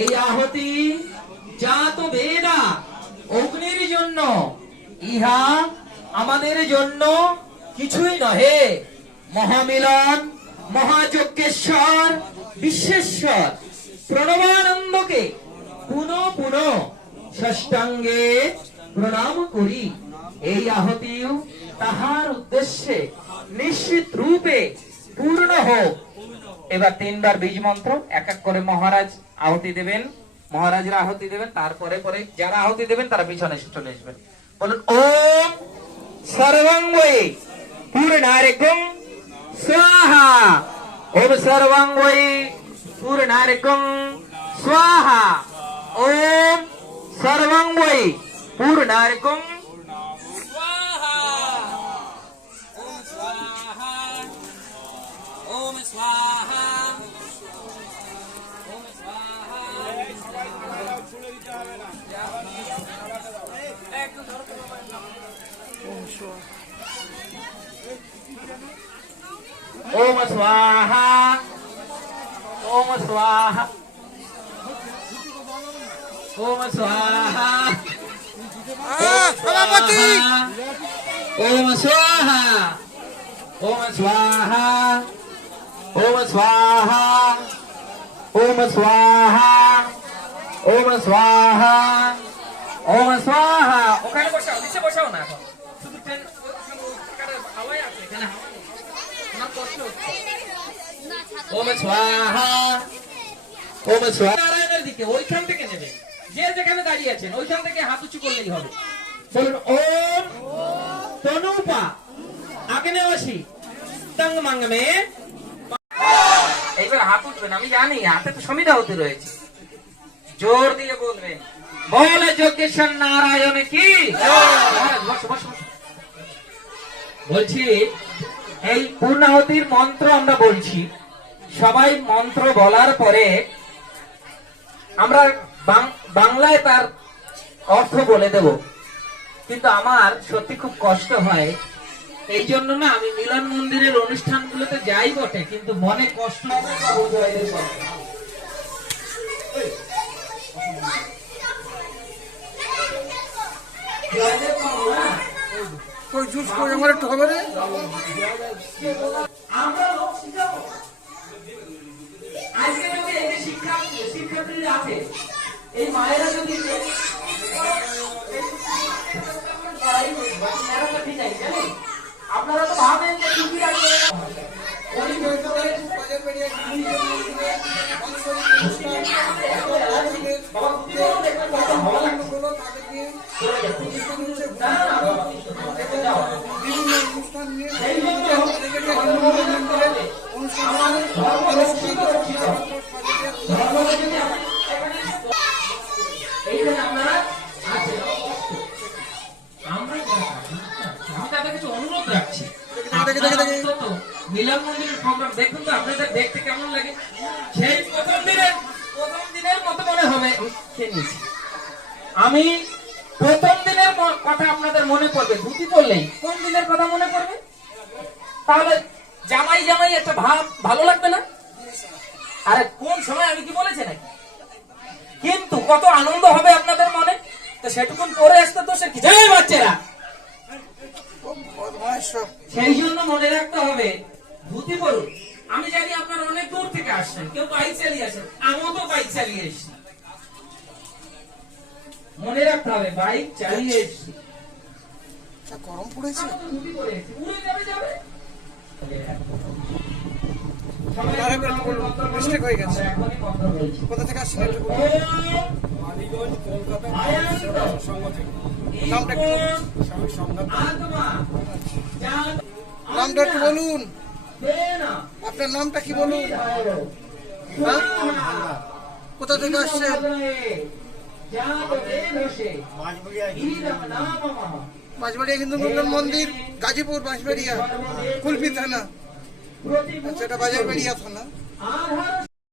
এই আহুতি জাত বেদা অগ্নির জন্য, ইহা আমাদের জন্য কিছুই নহে। মহামিলন মহাযজ্ঞেশ্বর বিশ্বেশ্বর প্রণবানন্দকে পুনঃ পুনঃ ষষ্ঠাঙ্গে প্রণাম করি। এই আহুতিও তাহার উদ্দেশ্যে নিশ্চিত রূপে পূর্ণ হোক। এবার 3 বার বীজ মন্ত্র এক এক করে মহারাজ আহুতি দেবেন, মহারাজরা আহুতি দেবেন, তারপরে পরে যারা আহুতি দেবেন তারা পিছনে চলে আসবেন। বলুন ওম সর্বাঙ্গে পূর্ণারেকং স্বাহা। ওম সর্বাঙ্গে পূর্ণারেকং স্বাহা। ওম সর্বাঙ্গে পূর্ণারেকং স্বাহা। ওম স্বাহা। ওম স্বাহা। ওম স্বাহা। ওম স্বাহা। ওম স্বাহা। ওম স্বাহা। সভাপতি ওম স্বাহা। ওম স্বাহা। ওম স্বাহা। ওম স্বাহা। ওম স্বাহা। ওম স্বাহা। ওখানে বসাও, নিচে বসাও না, এখন শুধু হাওয়ায় আছে, এখানে হাওয়া নেই, আমার কষ্ট হচ্ছে। ওম স্বাহা। ওম স্বাহা। নারায়ণের দিকে ওইখান থেকে নেবে, যে যেখানে দাঁড়িয়ে আছেন ওইখান থেকে হাত উঁচু করলেই হবে। বলুন ওম তনুপা আগ্নেয়সী তং মাঙ্গমে। এইবার হাত উঠবেন, আমি জানি হাতে তো সমিধা হতে রয়েছে, জোর দিয়ে বলবেন বল যজ্ঞেশ্বর নারায়ণ কি। বলছি এই পূর্ণাহুতির মন্ত্র আমরা বলছি, সবাই মন্ত্র বলার পরে আমরা বাংলায় তার অর্থ বলে দেব, কিন্তু আমার সত্যি খুব কষ্ট হয়, এই জন্য না আমি মিলন মন্দিরের অনুষ্ঠানগুলোতে যাই বটে, কিন্তু মনে কষ্ট আজকে যদি এই শিক্ষার্থীরা আছে, এই মায়েরা যদি আপনারা তো ভাবেন যে কি আছে থেকে অন্তত মিলন মন্দিরের প্রোগ্রাম দেখুন তো আপনাদের দেখতে কেমন লাগে। সেই প্রথম দিনের মতো মনে হবে। খেয়ে নিয়েছি। আমি প্রথম দিনের কথা আপনাদের মনে পড়বে, ধুতি পরলেই কোন দিনের কথা মনে পড়বে? তাহলে জামাই জামাই একটা ভাব ভালো লাগবে না? আরে কোন সময় আমি কি বলেছি নাকি? কিন্তু কত আনন্দ হবে আপনাদের মনে, তো সেটুকুন পরে আসতে তো সে কি যায় বাচ্চারা। সেই জন্য মনে রাখতে হবে ধুতি পরুন। আমি জানি আপনারা অনেক দূর থেকে আসছেন, কেউ বাইক চালিয়ে আসেন, আমিও তো বাইক চালিয়ে এসেছি। মনে রাখতে হবে বাইক চালিয়ে এসেছি, গরম পড়েছে। ধুতি পরে এসেছি, উড়ে যাবে যাবে। মিস্টেক হয়ে গেছে। এখনই কথা বলছি। কোথা থেকে আসছেন একটু বলুন। নামটা একটু বলুন। নামটা একটু বলুন। আপনার নামটা কি বলুন? হ্যাঁ? কোথা থেকে আসছেন? বাঁশবাড়িয়া হিন্দু মুসলিম মন্দির, গাজীপুর, বাঁশবাড়িয়া, কুলপি থানা। আচ্ছা, এটা বাজারবাড়িয়া থানা।